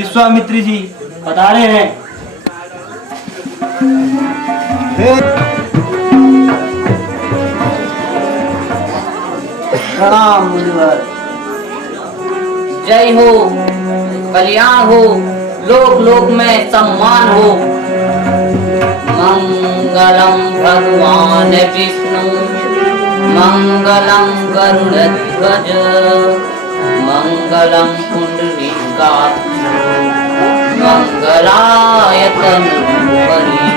विश्वामित्री जी बता रहे हैं। प्रणाम मुनिवर। जय हो, कल्याण हो, लोक लोक में सम्मान हो। मंगलम भगवान विष्णु, मंगलम गरुड़ध्वज, मंगलम पुंडरीकाक्ष, मंगलाय तनूहरि।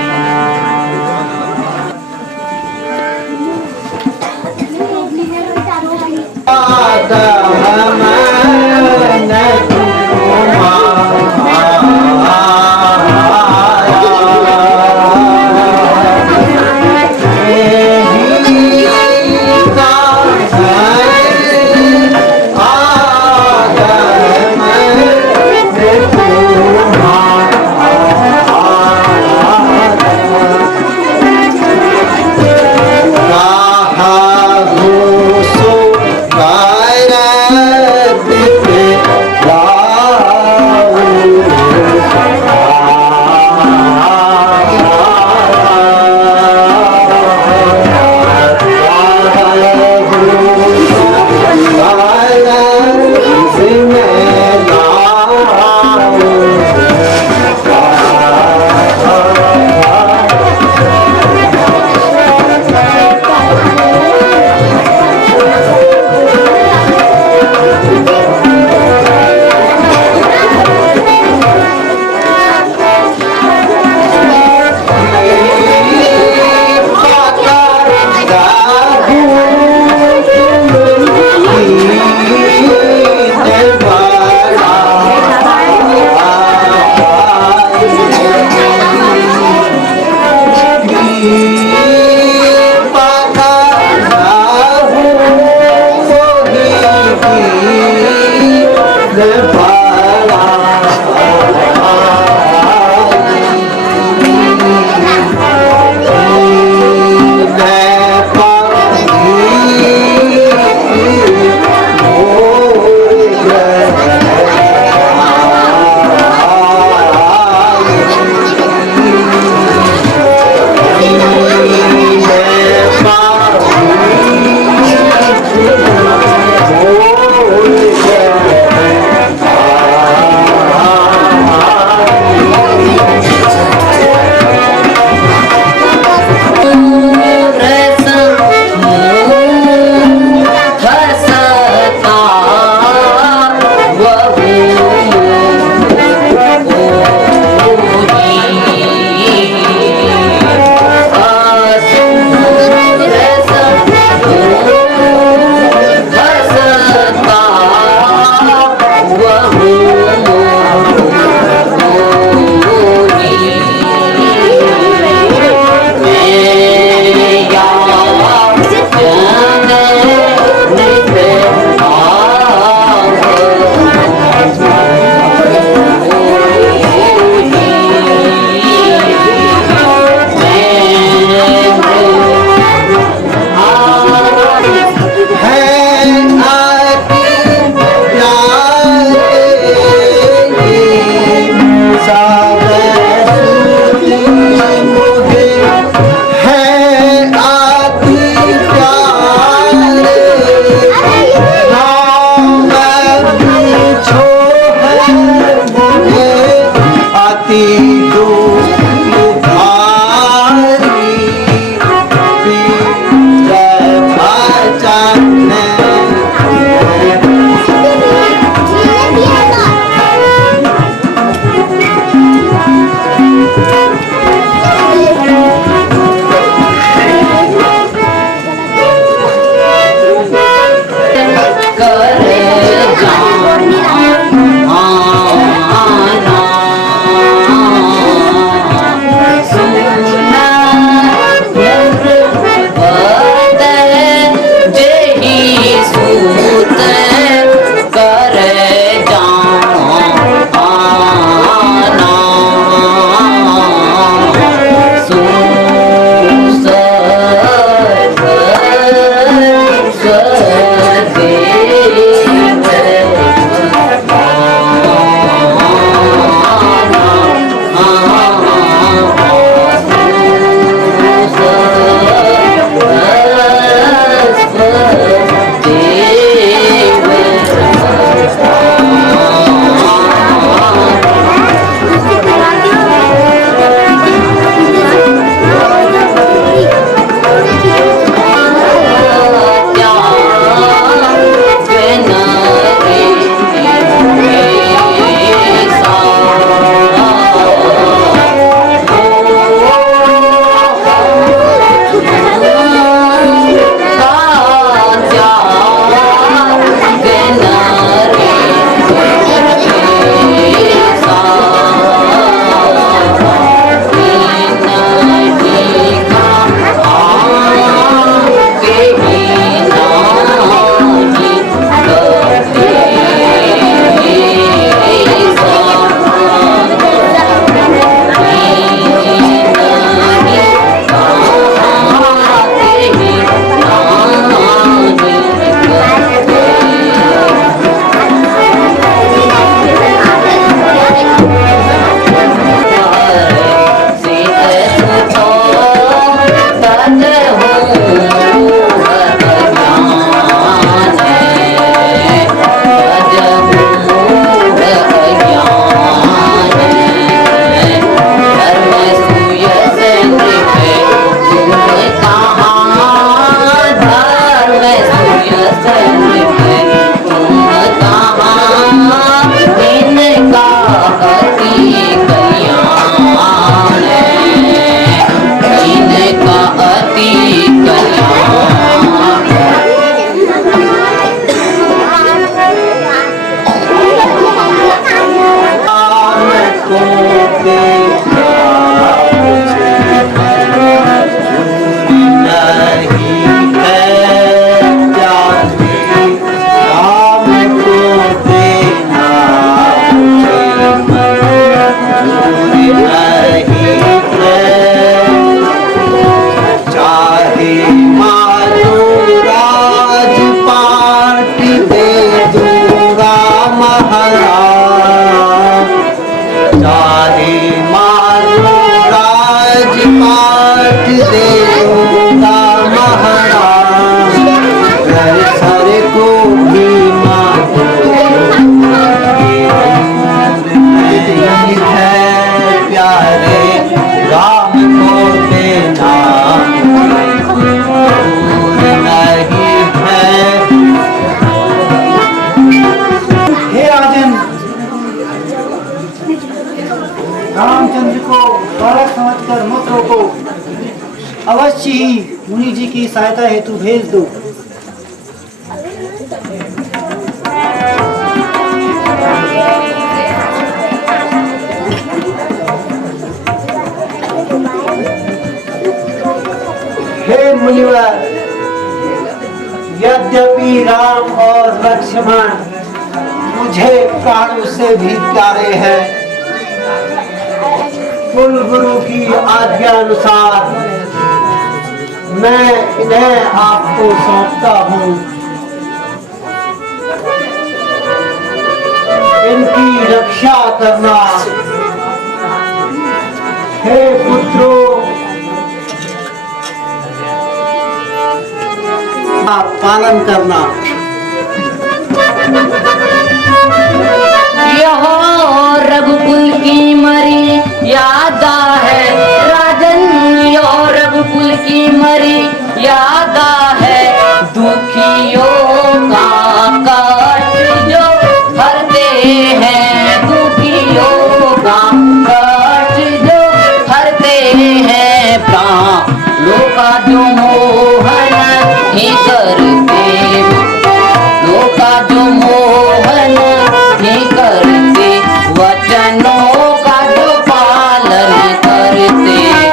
रामचंद्र को बालक समझकर मत रोको, अवश्य ही मुनि जी की सहायता हेतु भेज दो। हे मुनिवर, यद्यपि राम और लक्ष्मण मुझे प्राणों से भी प्यारे हैं, कुल गुरु की आज्ञा अनुसार मैं इन्हें आपको सौंपता हूँ। इनकी रक्षा करना। हे पुत्रों, पालन करना। यह रघुकुल की मरी यादा है राजन, यह रघुकुल की मरी यादा है। दुखियों का कष्ट जो हरते हैं, दुखियों का कष्ट जो हरते हैं। प्राणों का जो मोहन ही करते, लोका जो मोहन ही करते, वचनों का जो पालन करते हैं।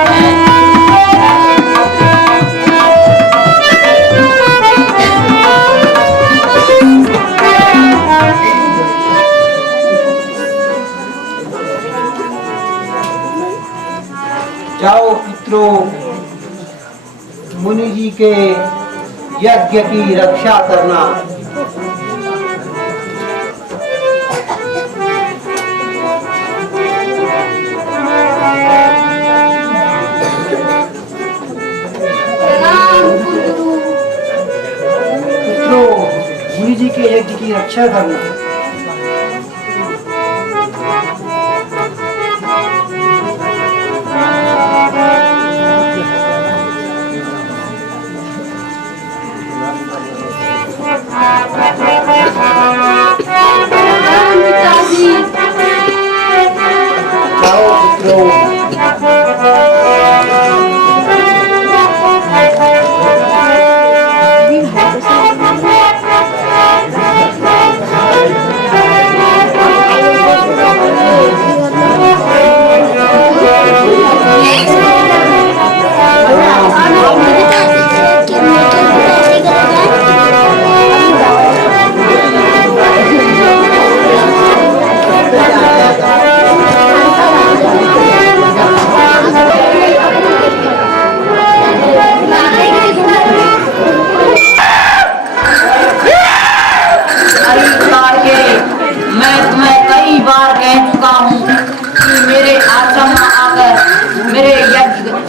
जाओ पुत्रों, मुनि जी के यज्ञ की रक्षा करना। पुत्रों, मुनि जी के यज्ञ की रक्षा करना।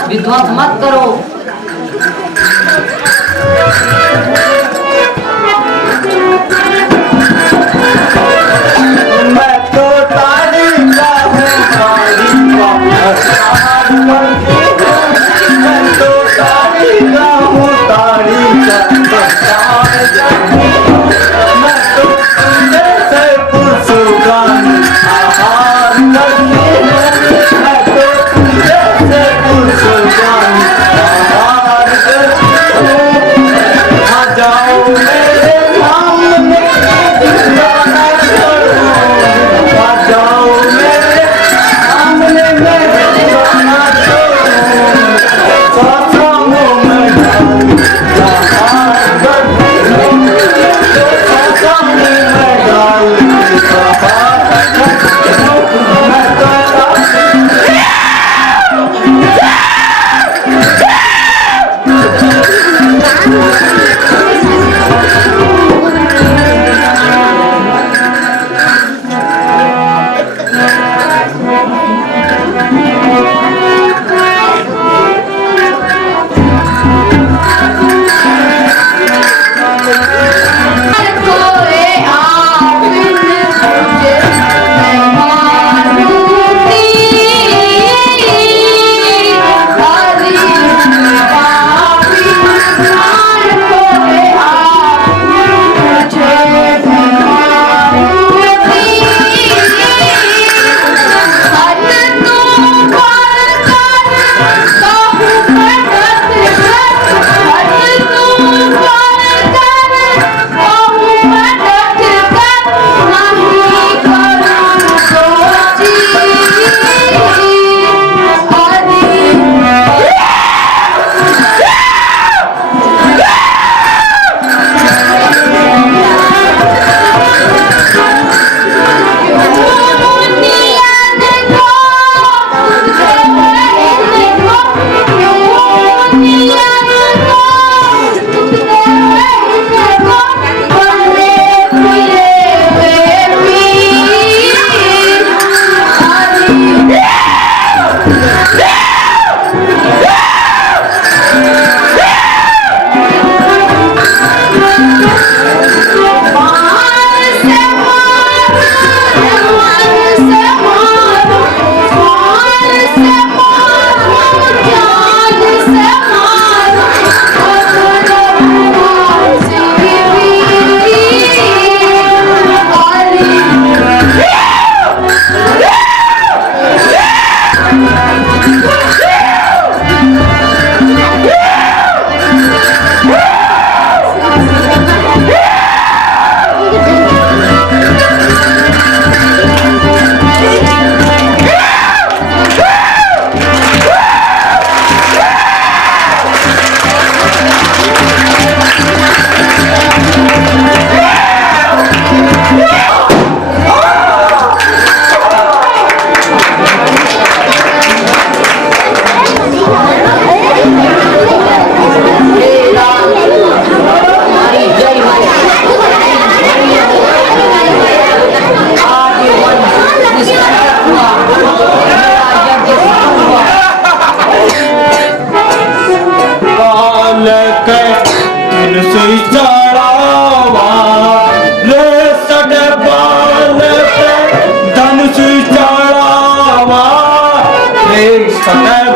विध्वंस मत करो। मैं तो ताली का हूँ, ताली का मैं तो ताली का हूँ, ताली का मैं तो तुझे से पुरसुगान आहार करती हूँ, मैं तो तुझे से पुरसुगान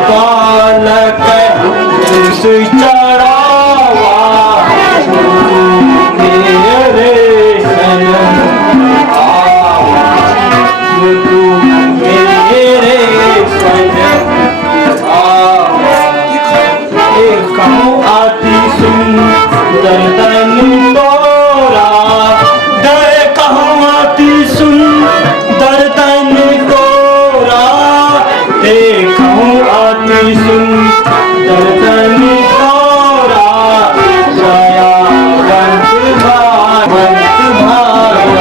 बालक हंस चढ़ावा मेरे सनम आवा तू मेरे सनम आवा कहूँ आती सुंदर तन तोरा दे कहूँ आती सुंदर तन तोरा देखूं आती सुंदर तन तोरा दया बंत भाया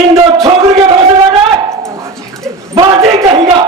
इन दो छोकरों के भरोसे बैठा है बातें कहेगा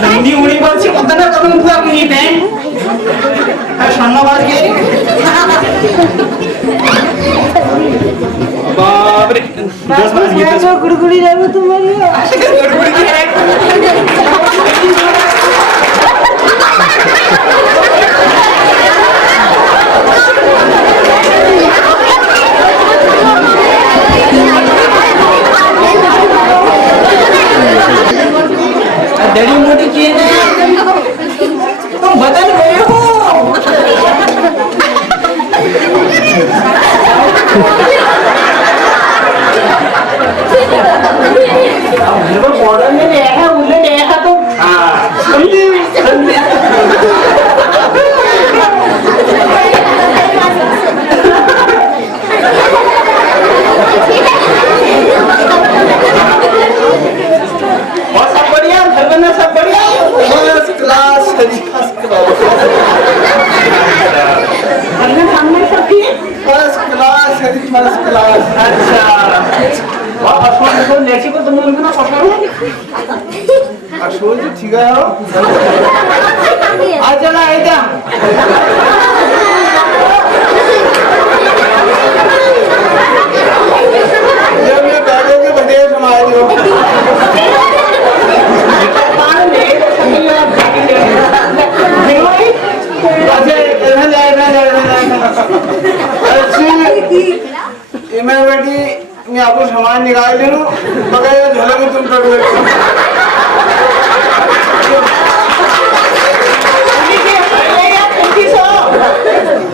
ठंडी उड़ी बच्ची उतना कदम पूरा नहीं बहन धन्यवाद के बाप रे 10 बार ये तो गुड़गुड़ी जाओ तुम्हारी गुड़गुड़ी की डैडी मोटी किए तुम बदल गए हो बॉर्डर में देखा उन्हें देखा तो सब बढ़िया घर में सब बढ़िया फर्स्ट क्लास फर्स्ट क्लास अच्छा আসল লেচি को तुम लोग ना पकड़ो আসল ঠিক আছে आ चला आइदा जब ये बैठो के बड़े समाज हो मैं बेटी मैं आपको सामान निकाल दे लूं मगर ये झोला में तुम कर लो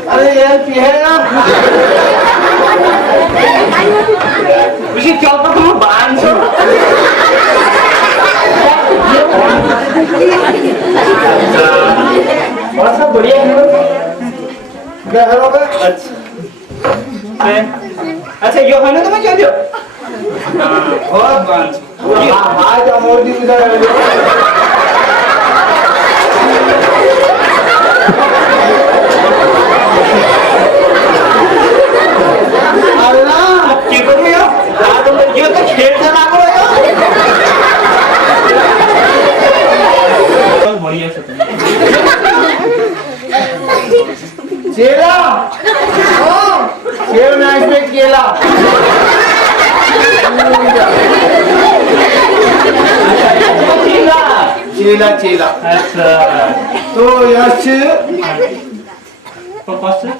अरे यार है ना उसी चौक पर तुम बांध सो बहुत सब बढ़िया है क्या है बाबा अच्छा यो है ना तुम्हें क्या दियो बहुत बांध आज अमोर जी इधर अल्लाह क्या करूँ यो रात में यो तो खेल चला करो यो बढ़िया से चेला सेव नाइस में केला चेला चेला अच्छा तो यश तो कौन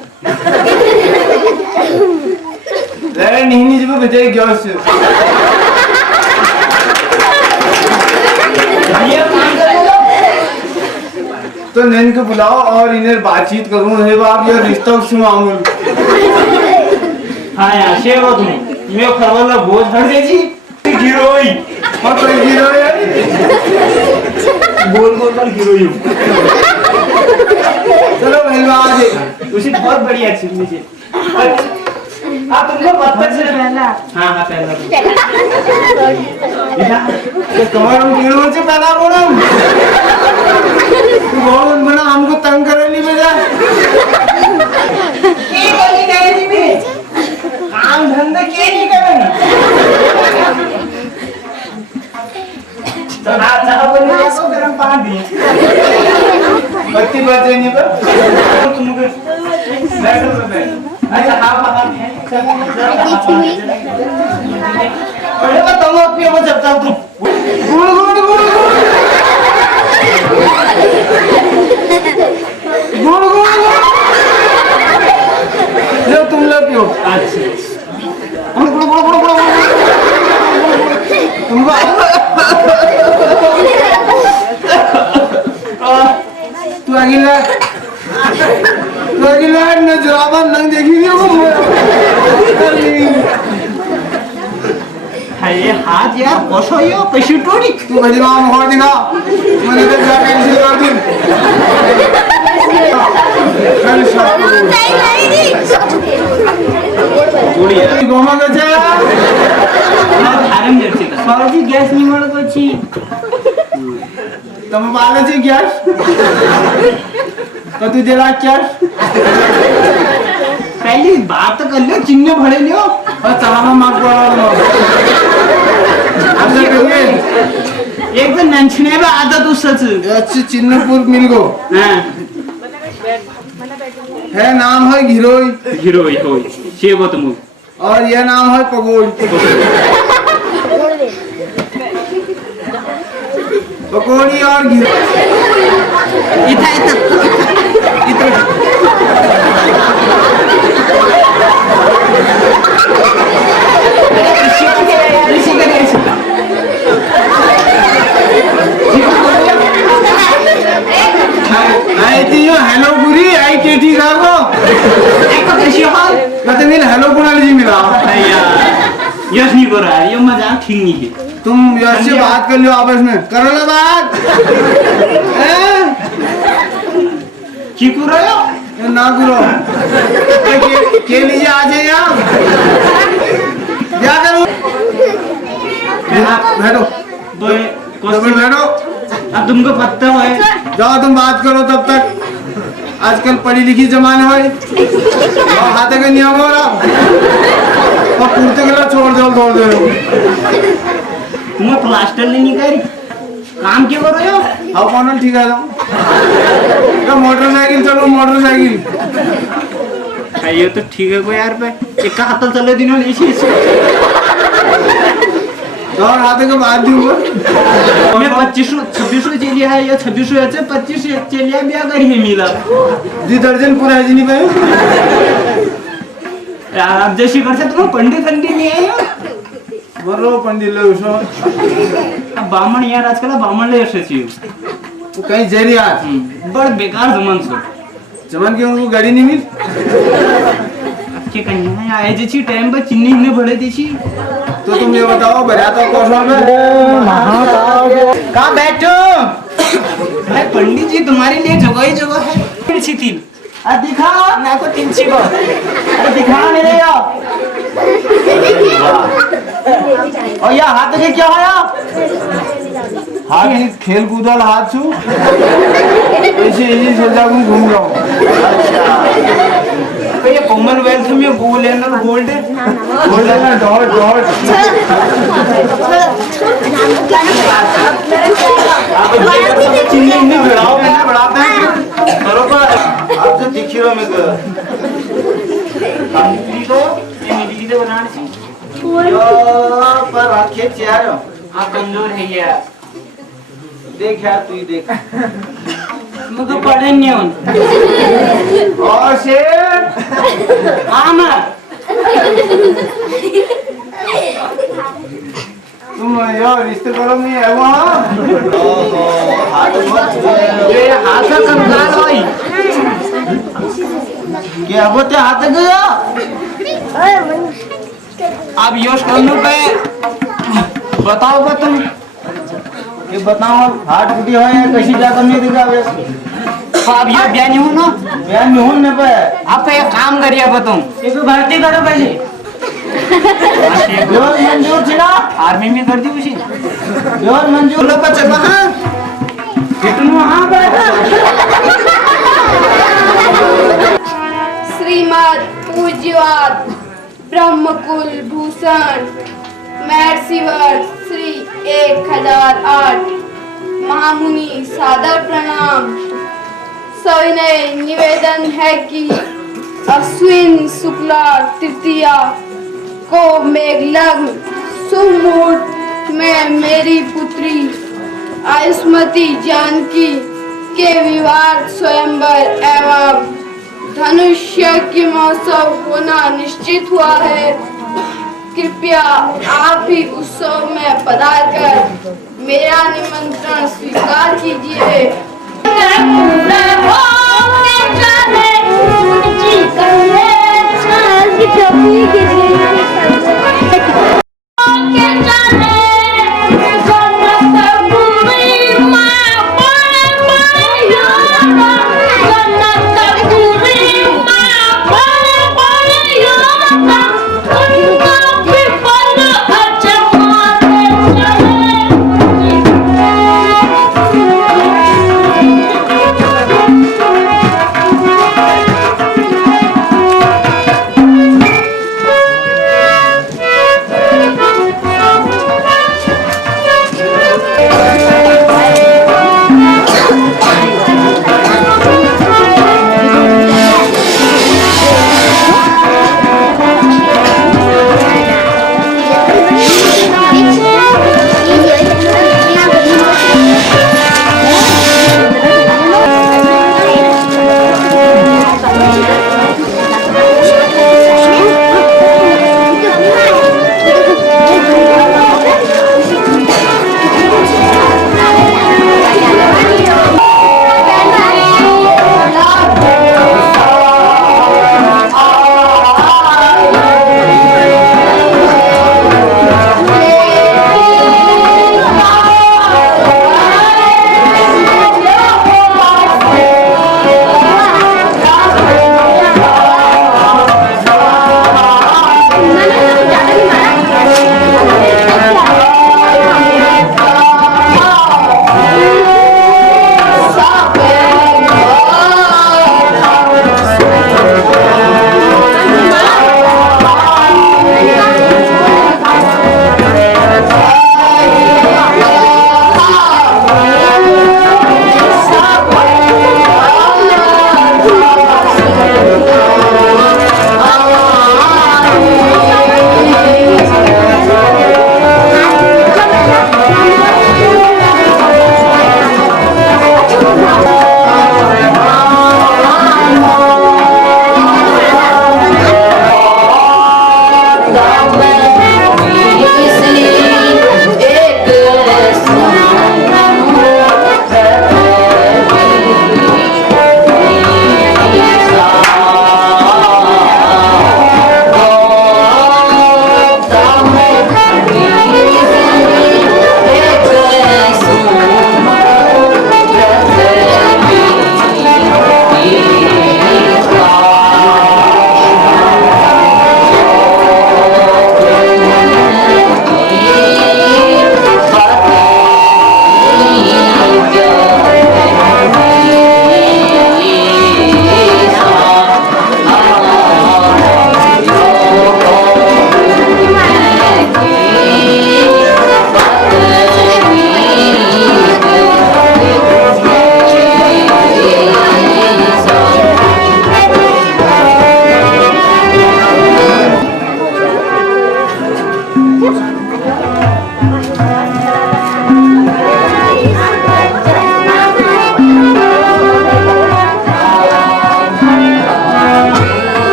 लड़ा नहीं जब बजाय गैस ये काम करेगा तो नैन को बुलाओ और इन्हें बातचीत करूं है बाप ये रिश्ता से मामूल हाँ यार शेर हो तुम मैं खरवाला बोझ हट दे जी हीरोई और कोई हीरो है गोल गोल कर हीरोई चलो पहलवा आ जाए उसी बहुत बढ़िया अच्छी नीचे आप तुमको पत्थर से पहला हाँ हाँ पहला ये कमर हम हीरो से पैदा बोलम कौन बना हमको तंग करे नहीं बेटा ये बोली गई थी काम धंधा के नहीं करना तो आज आप बोले इसको गरम पानी बत्ती बज रही पर तुमको बैठो बैठो अच्छा हाँ अरे वो तुम अपनी वो जब तक तुम गुड़ गुड़ गुड़ गुड़ गुड़ जो तुम लोग पियो अच्छा तुमको तू अगला न जवाबा नंग देखी नहीं ये हाथ यार बसो यो कैसे टोड़ी तू भजवा मोहर दिखा मैंने तो जा कैंसिल कर दी कल शाम टोड़ी यार गोमा का जा आराम जर्सी का बाबूजी गैस नहीं मर को छी तुम बाले जी गैस तो तू जरा क्या पहली बात तो कर लो चिन्ह भरे लियो और चाहना मार पड़ा अच्छा करिए एक दिन नंचने में आदत उस सच अच्छी चिन्हपुर मिल गो हाँ है नाम है घिरोई हीरो हो शेव तुम और यह नाम है पगोल पकौड़ी और घिरोई इतना इतना आई थी यो हेलो बुरी आई केटी का को एक तो कैसी हाल कहते मिल हेलो कुणाली जी मिला यस नहीं कर रहा है ये मजाक ठीक नहीं है तुम यश से बात कर लो आपस में करो ना बात चीकू रहे हो ये ना करो के लीजिए आ जाइए आप क्या करूं बैठो बैठो अब तुमको पता है जाओ तुम बात करो तब तक आजकल पढ़ी लिखी जमाने भाई हाथे का नियम हो रहा और कुर्ते के लिए छोड़ दो तुम्हें प्लास्टर नहीं कर काम क्यों करो यो अब कौन ठीक है मोटरसाइकिल चलो मोटरसाइकिल ये तो ठीक है कोई यार पे एक हाथ चले दिनों नहीं और हाथे के बाद दूंगा मैं 2500 चलिया है या 2600 है 25 चलिया भी अगर ही मिला जी दर्जन पूरा है जी नहीं भाई यार आप जैसी कर सकते हो पंडित नहीं है बोलो पंडित ले उसो अब बामण यार आजकल बामण ले ऐसे चाहिए वो कहीं जेरी यार बड़ बेकार जमन सो जमन के उनको गाड़ी नहीं मिल के कहीं आए जैसी टाइम पर चिन्नी ने भरे देसी तो तुम ये बताओ बजा तो कौशल में कहाँ बैठो अरे पंडित जी तुम्हारे लिए जगह ही जगह है तिरछी तीन दिखा ना को तिरछी को अरे दिखा मेरे यार और या हाथ के क्या होया हाथ ही खेल कूदल हाथ छू ऐसे ऐसे सोचा घूम रहा हूँ तो ये कॉमनवेल्थ में गोल्ड है ना गोल्ड है ना डॉट डॉट चिन्नी नहीं बढ़ाओ मैंने बढ़ाता है बरोबर आप जो दिखी रहो मेरे को ये मेरी चीजें बनाने चाहिए पर आंखें चार आप कमजोर है यार देख यार तू ही देख मुझे पढ़े नहीं हो और शेर तुम यार रिश्ते करो नहीं है वहाँ ये हाथ का कंगाल भाई क्या बोलते हाथ गया अब योश करने पे बताओ बा तुम ये बताओ हाथ टूटी हो या कैसी जाकर नहीं दिखावे अब ये बयान नहीं हो ना बयान नहीं हो ना पे आप एक काम करिए तुम एक भर्ती करो पहले जोर मंजूर थी ना आर्मी में कर दी उसी जोर मंजूर लो पर चल हां कितनु हां श्रीमद पूज्यवाद ब्रह्मकुल भूषण महर्षि वर्ष श्री 1008 महामुनि सादर प्रणाम। सविनय निवेदन है कि अश्विन शुक्ला तृतीया को मेघलग्न शुभ मुहूर्त में मेरी पुत्री आयुष्मती जानकी के विवाह स्वयंवर एवं धनुष्य की महोत्सव होना निश्चित हुआ है। कृपया आप ही उत्सव में पधारकर मेरा निमंत्रण स्वीकार कीजिए।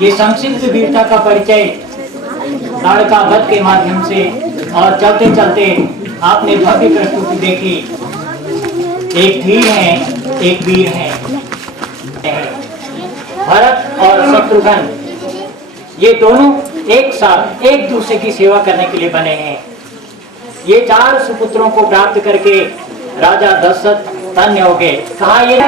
ये संक्षिप्त वीरता का परिचय ताड़का वध के माध्यम से और चलते चलते आपने भव्य प्रस्तुति देखी। एक धीर है, एक वीर है। भरत और शत्रुघ्न ये दोनों एक साथ एक दूसरे की सेवा करने के लिए बने हैं। ये 4 सुपुत्रों को प्राप्त करके राजा दशरथ धन्य हो गए। कहा ये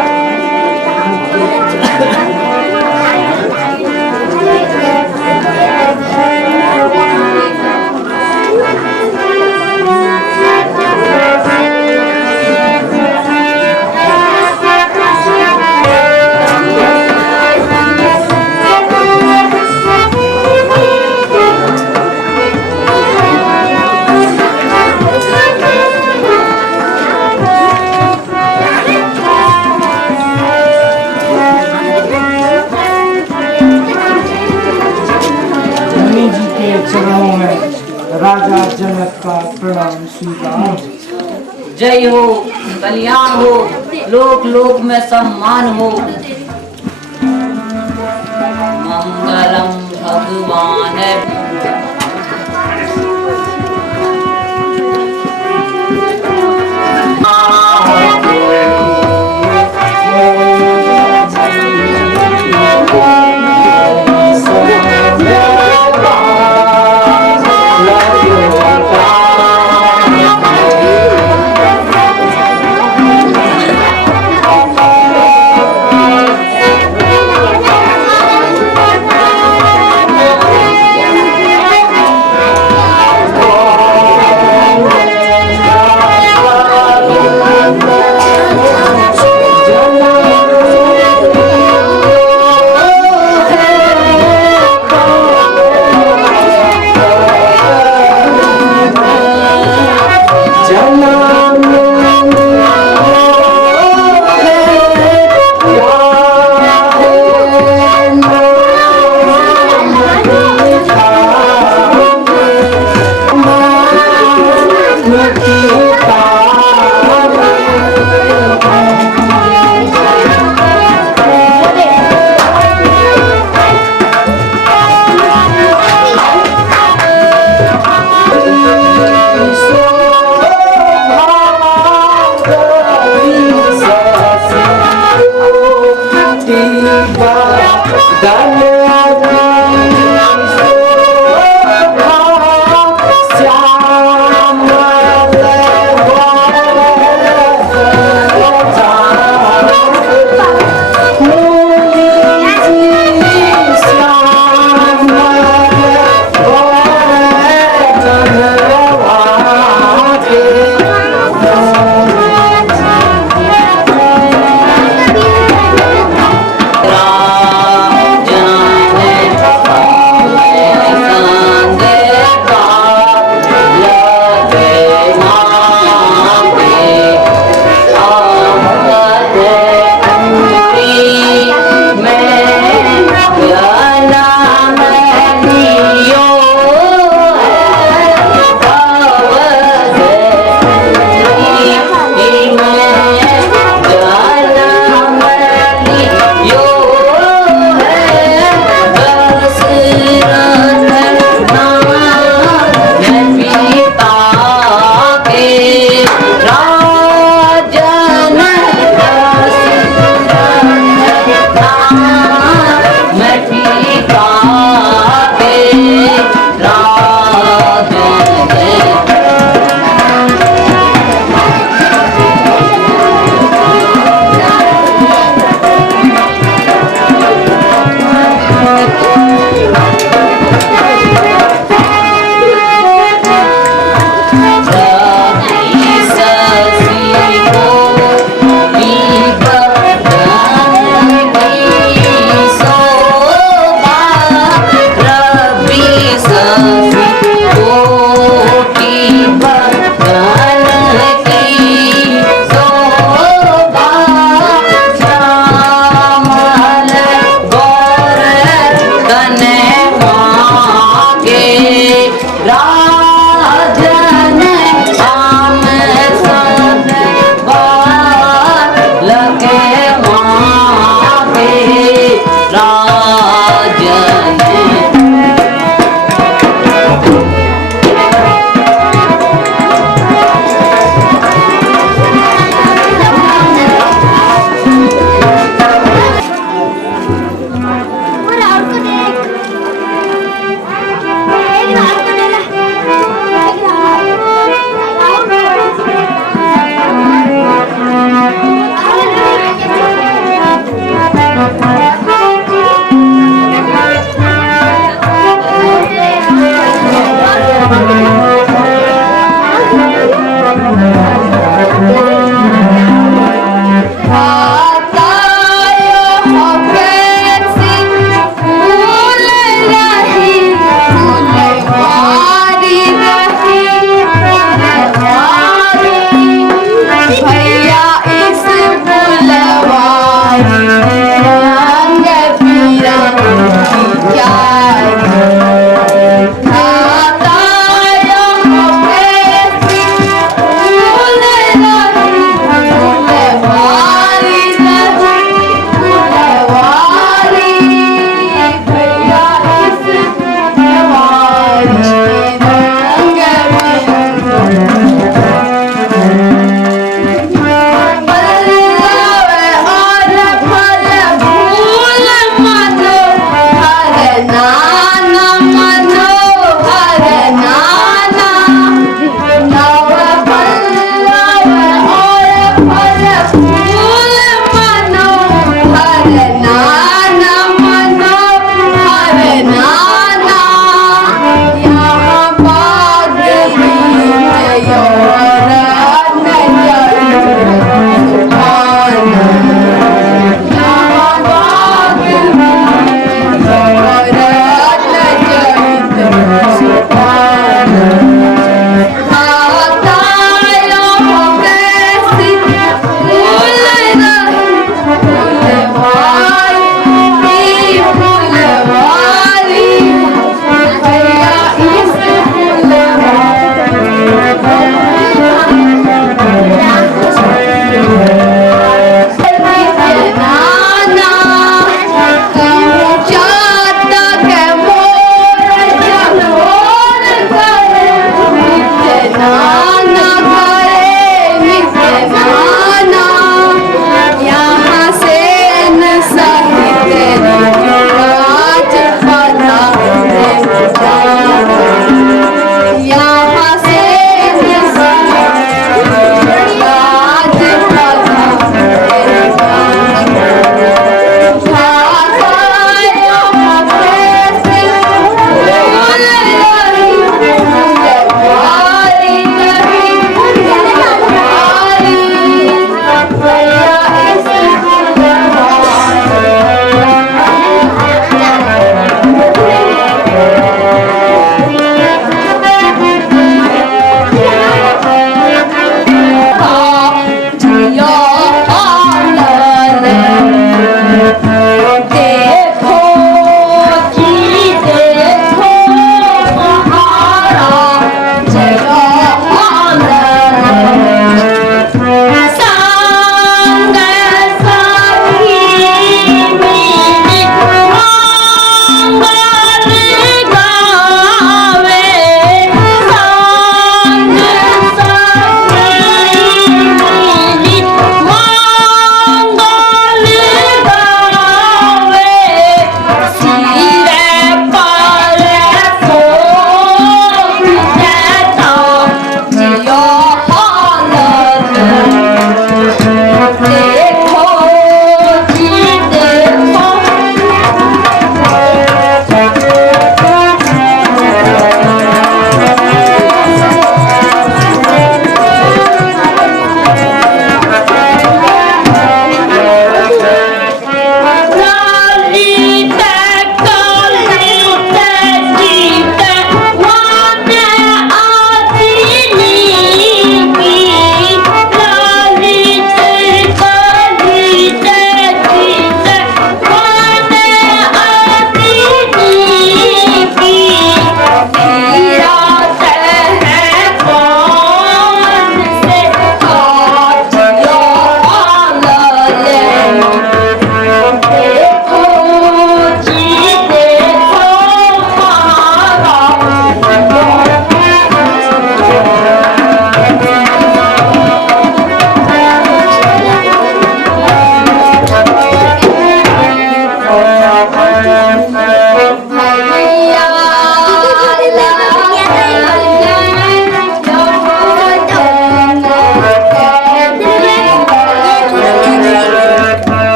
चरणों में राजा जनक का प्रणाम स्वीकार। जय हो, कल्याण हो, लोक लोक में सम्मान हो। मंगलम भगवान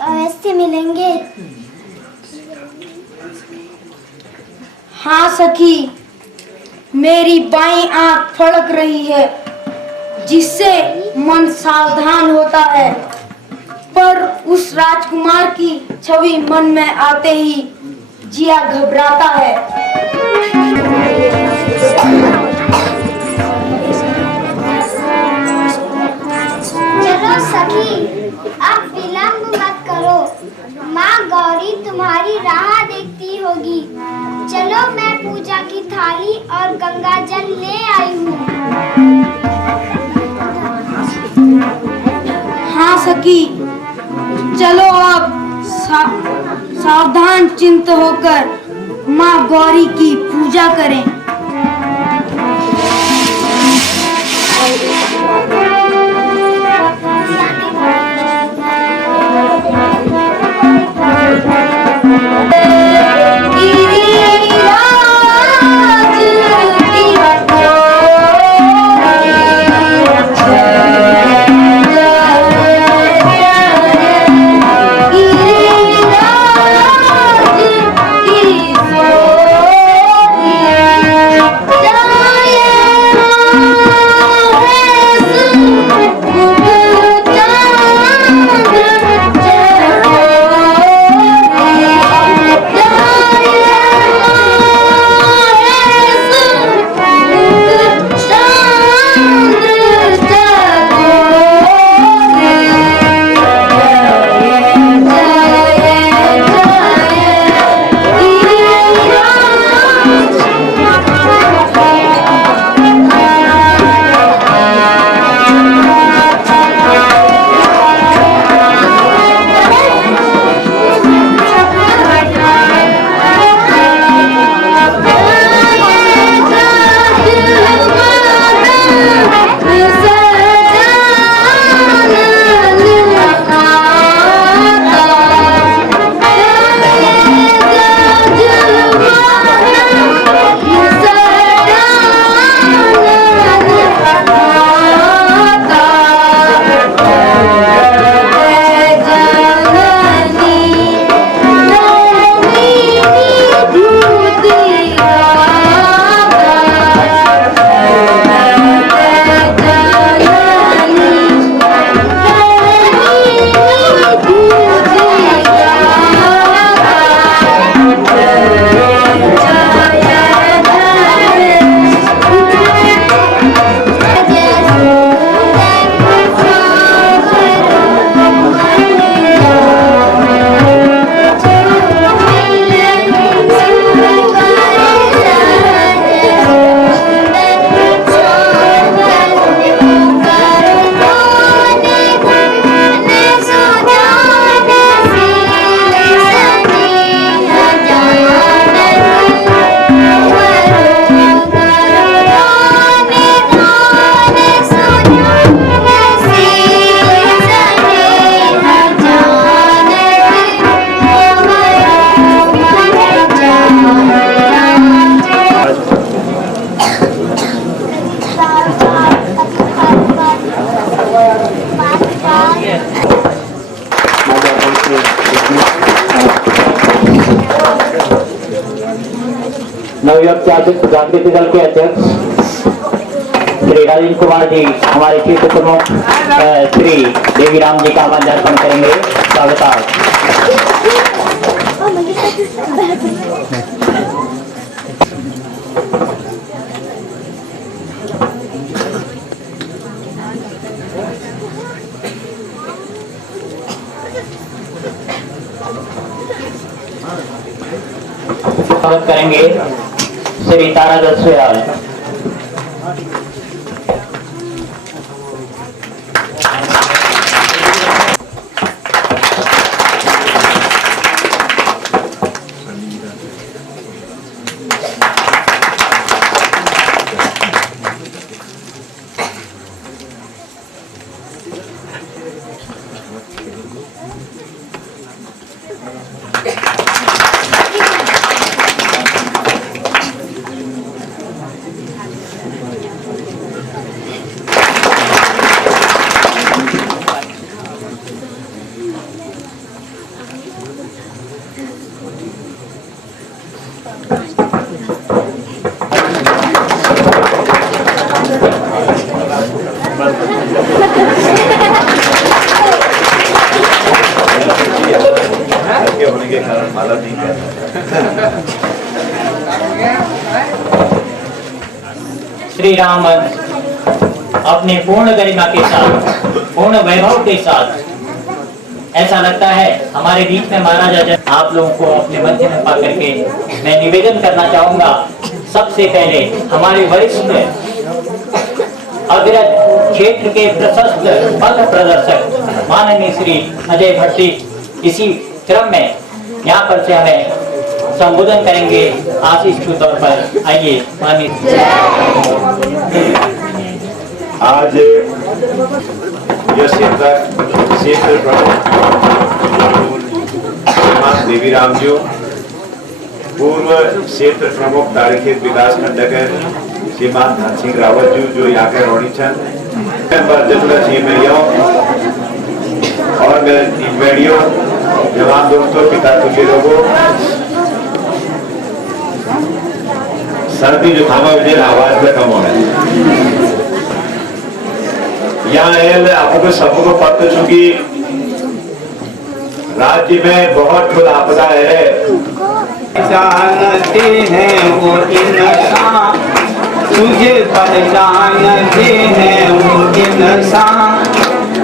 अवश्य मिलेंगे। हाँ सखी, मेरी बाईं आंख फड़क रही है जिससे मन सावधान होता है, पर उस राजकुमार की छवि मन में आते ही जिया घबराता है। चलो सखी, अब विलंब मत करो, माँ गौरी तुम्हारी राह देखती होगी। चलो, मैं पूजा की थाली और गंगा जल ले आई हूँ। हाँ सखी, चलो अब सावधान चिंत होकर माँ गौरी की पूजा करें। गिरिराज नवयुवक जागृति दल के अध्यक्ष श्री राजेंद्र कुमार जी हमारे क्षेत्र प्रमुख श्री देवीराम जी का माल्यार्पण करेंगे। स्वागत। स्वागत करेंगे श्री तारादत्त सोयाल। श्री राम अपने पूर्ण गरिमा के साथ, पूर्ण वैभव के साथ, ऐसा लगता है हमारे बीच में महाराजा आप लोगों को अपने मध्य में पा करके मैं निवेदन करना चाहूंगा। सबसे पहले हमारे वरिष्ठ अग्रज क्षेत्र के प्रशस्त पथ प्रदर्शक माननीय श्री अजय भट्टी इसी क्रम में यहाँ पर से हमें संबोधन करेंगे आशीष के तौर पर। आइए माननीय। आज यह क्षेत्र प्रमुख देवीराम जी, पूर्व क्षेत्र प्रमुख तारीखेत विकास खंड के श्रीमान धन सिंह रावत जी जो यहाँ के रोड़ी और मेरे टीम वीडियो जवान दोस्तों, पिता तुझे लोगों, सर्दी जुकाम आवाज में कम होना यहाँ आपको सबको पता चुकी राज्य में बहुत खुद आपदा है। जानते हैं वो इंसान, तुझे पहचानते हैं वो इंसान,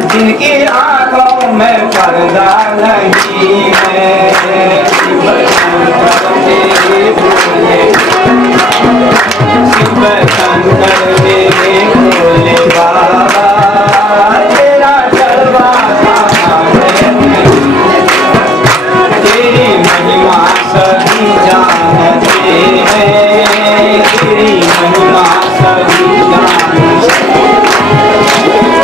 जिनकी आंखों में पर्दा नहीं है। शिव शंकर मेरे भोले बाबा, तेरा जलवा तेरी महिमा सभी जानते हैं, तेरी महिमा सभी जानते हैं।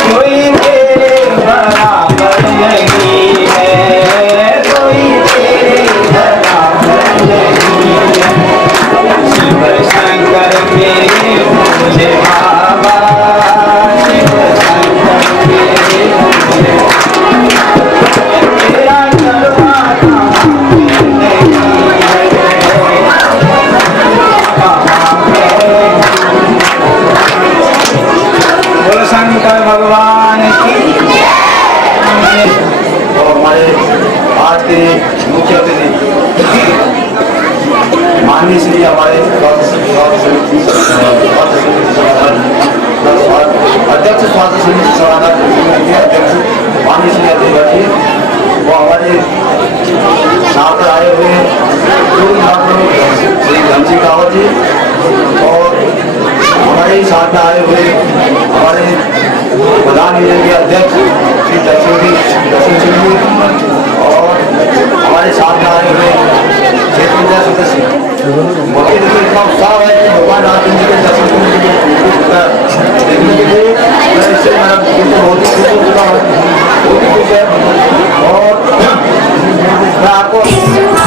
कोई तेरे बराबर नहीं है, कोई तेरे बराबर नहीं है। शिव शंकर मेरे भोले बाबा, शिव शंकर मेरे भोले बाबा, तेरा जलवा शंकर भगवान की। और हमारे आज के मुख्य अतिथि माननीय श्री हमारे अध्यक्ष स्वास्थ्य समिति सभागार के अध्यक्ष माननीय श्री अजय भट्टी, वो हमारे साथ आए हुए श्री धन सिंह रावत जी, और हमारे साथ आए हुए हमारे प्रधान निधि के अध्यक्ष श्री दर्शन सिंह जी, और हमारे साथ आए हुए क्षेत्र सदस्य इतना उत्साह है कि भगवान रामचंद्र जी के दर्शन देखने के लिए इससे मेरा बहुत ही खुश होता है, बहुत ही खुश है। और मैं आपको Oh,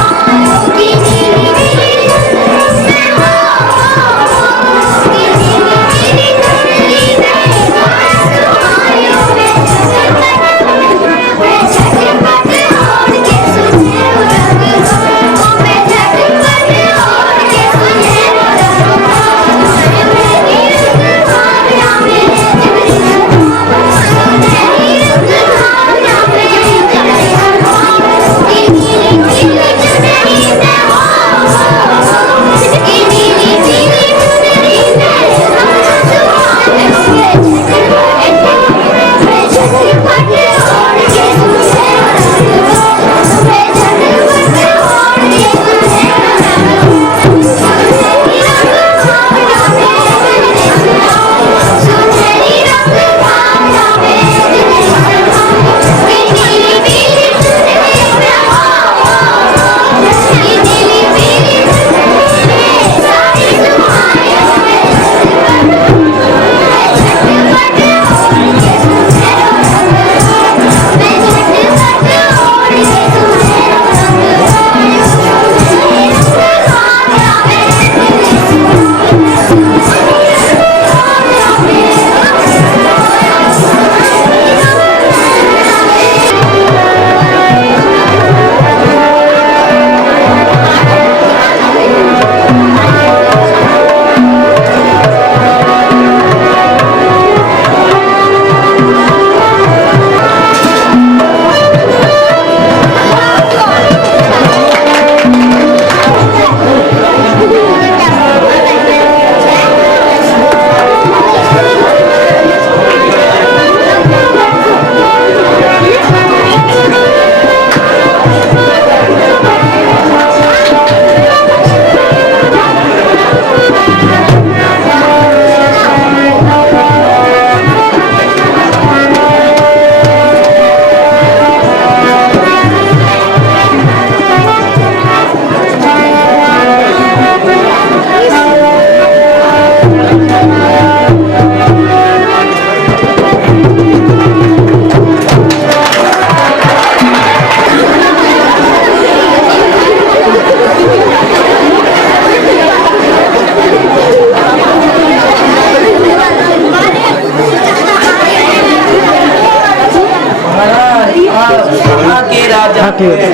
ठीक है।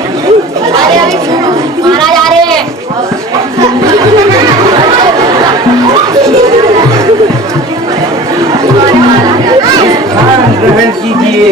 महाराज आ रहे हैं। स्थान ग्रहण कीजिए।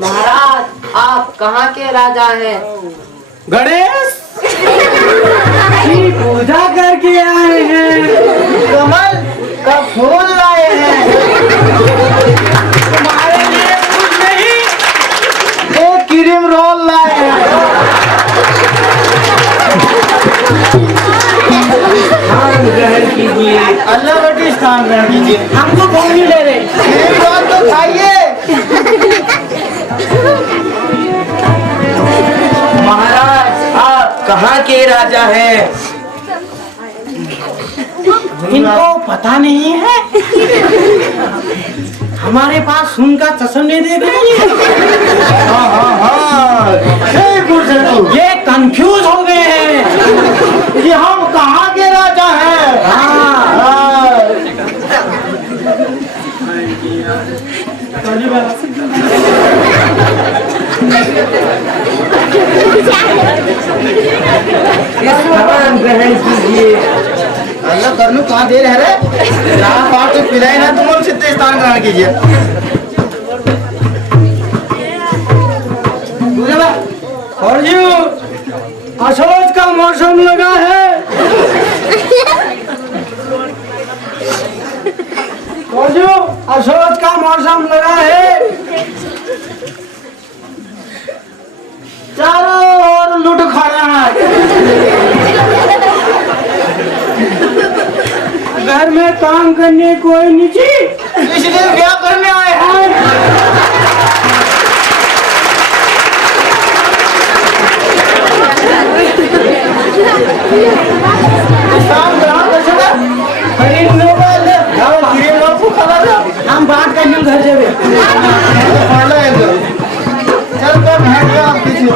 महाराज आप कहाँ के राजा हैं? गणेश की पूजा करके आए हैं, कमल का फूल लाए हैं। तुम्हारे लिए कुछ नहीं, एक क्रीम रोल लाए हैं। स्थान ग्रहण कीजिए। अल्लाह बटी स्थान ग्रहण कीजिए। हमको कौन नहीं ले रहे? क्रीम रोल तो खाइए। महाराज आप कहाँ के राजा हैं? इनको पता नहीं है हमारे पास सुन का चश्म नहीं देख रहे। हाँ हाँ हाँ, ये कंफ्यूज हो गए हैं ये हम कहाँ के राजा हैं? हाँ। स्थान ग्रहण कीजिए। अल्लाह करनू कहाँ देर है रे? जहाँ पार तो पिलाई ना तुम सिद्धे स्थान ग्रहण कीजिए। और जी अशोच का मौसम लगा है। और जो अशोच का मौसम लगा है, चारों ओर लूट खाना है। घर में काम करने कोई नीचे, इसलिए ब्याह करने आए हैं। स्थान ग्रहण कैसे ना? खरीद लो बस। जाओ क्रीम रोल को खा लो। हम बात करने घर जावे। खा लो एक दो। चल कर भेंट गया पीछे।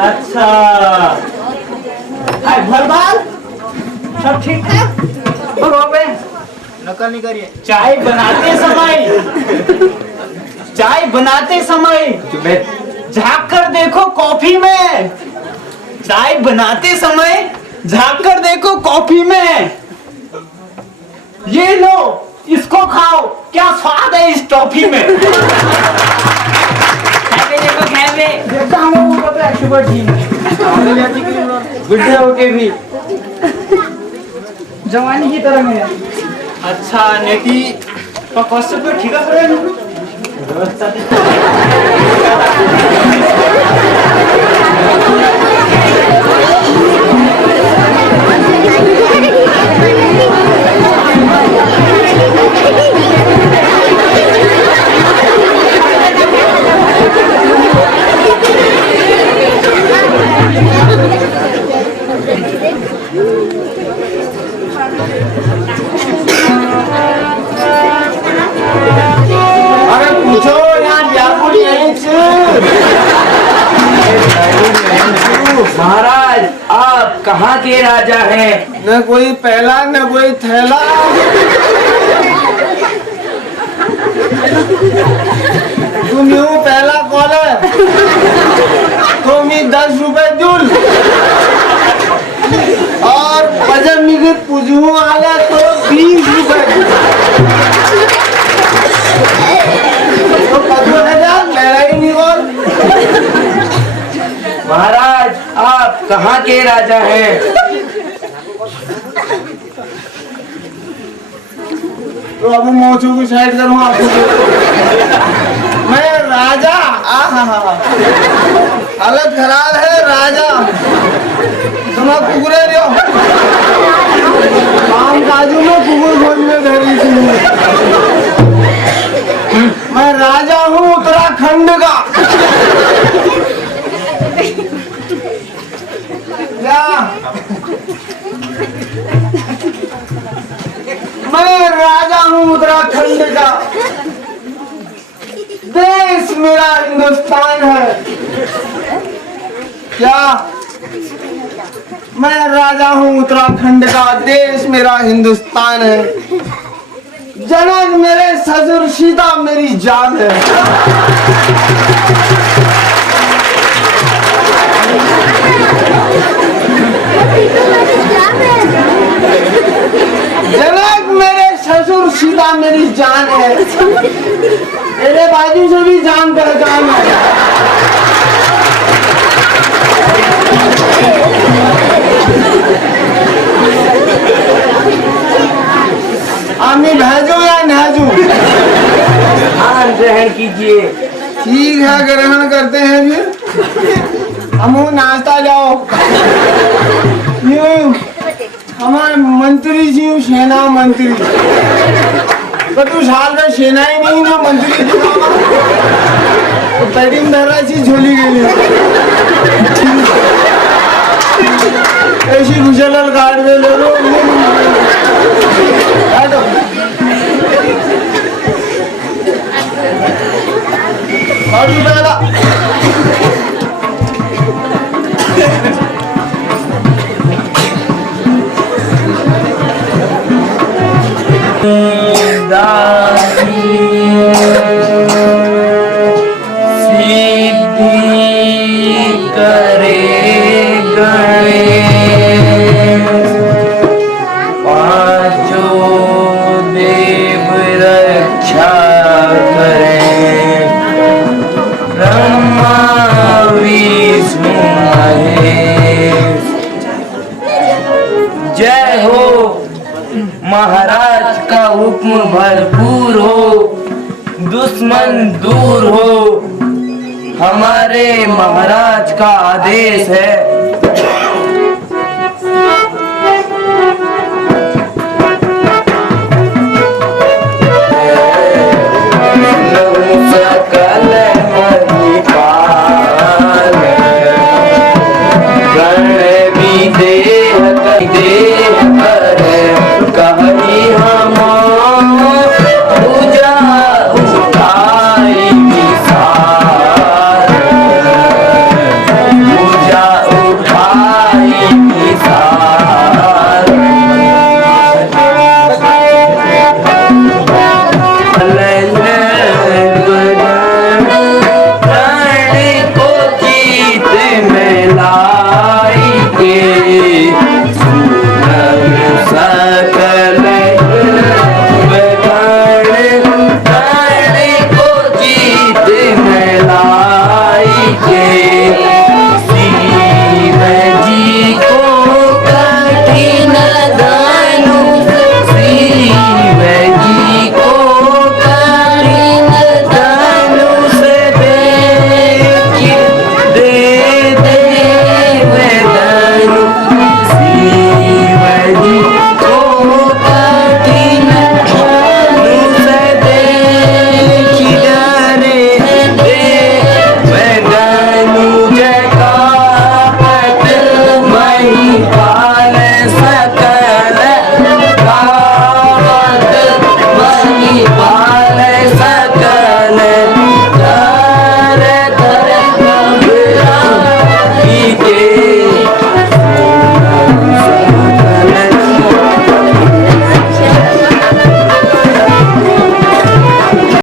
अच्छा घर बाल सब ठीक है? नकल नहीं करिए। चाय बनाते समय झांक कर देखो कॉफी में। चाय बनाते समय झांक कर देखो कॉफी में। ये लो इसको खाओ, क्या स्वाद है इस टॉफी में। देखता हम लोगों को तो एक्सपर्ट जी बुढ़े होके भी जवानी की तरह में। अच्छा नेटी कष्ट पे ठीक है। अरे पूछो यार महाराज आप कहाँ के राजा हैं? न कोई पहला न कोई थैला। तुम्ही पहला कॉलर तुम्ही 10 रुपये दूल और पजम निगत पुजू आला तो 20 रुपये तो कदू है जा लड़ाई नहीं और महाराज आप कहाँ के राजा हैं? तो अब मौजू की साइड करूँ आपको मैं राजा हालत खराब है राजा तुम कुकुरे रहो काम काजू में कुकुर खोजने धरी थी मैं राजा हूँ उत्तराखंड का क्या मैं राजा हूँ उत्तराखंड का देश मेरा हिंदुस्तान है क्या मैं राजा हूँ उत्तराखंड का देश मेरा हिंदुस्तान है जनक मेरे ससुर सीता मेरी जान है जनक मेरे ससुर सीता मेरी जान है मेरे बाजू से भी जान पहचान है आमी भेजो या नहजू ध्यान ग्रहण कीजिए। ठीक है ग्रहण करते हैं फिर हम नाश्ता जाओ यूं हमारे मंत्री जी सेना मंत्री तो तू साल में सेना ही नहीं ना मंत्री तो पैडिंग धरा सी झोली गई ऐसी घुसलल गाड़ में ले लो और भी पहला जय हो महाराज का हुक्म भरपूर हो दुश्मन दूर हो हमारे महाराज का आदेश है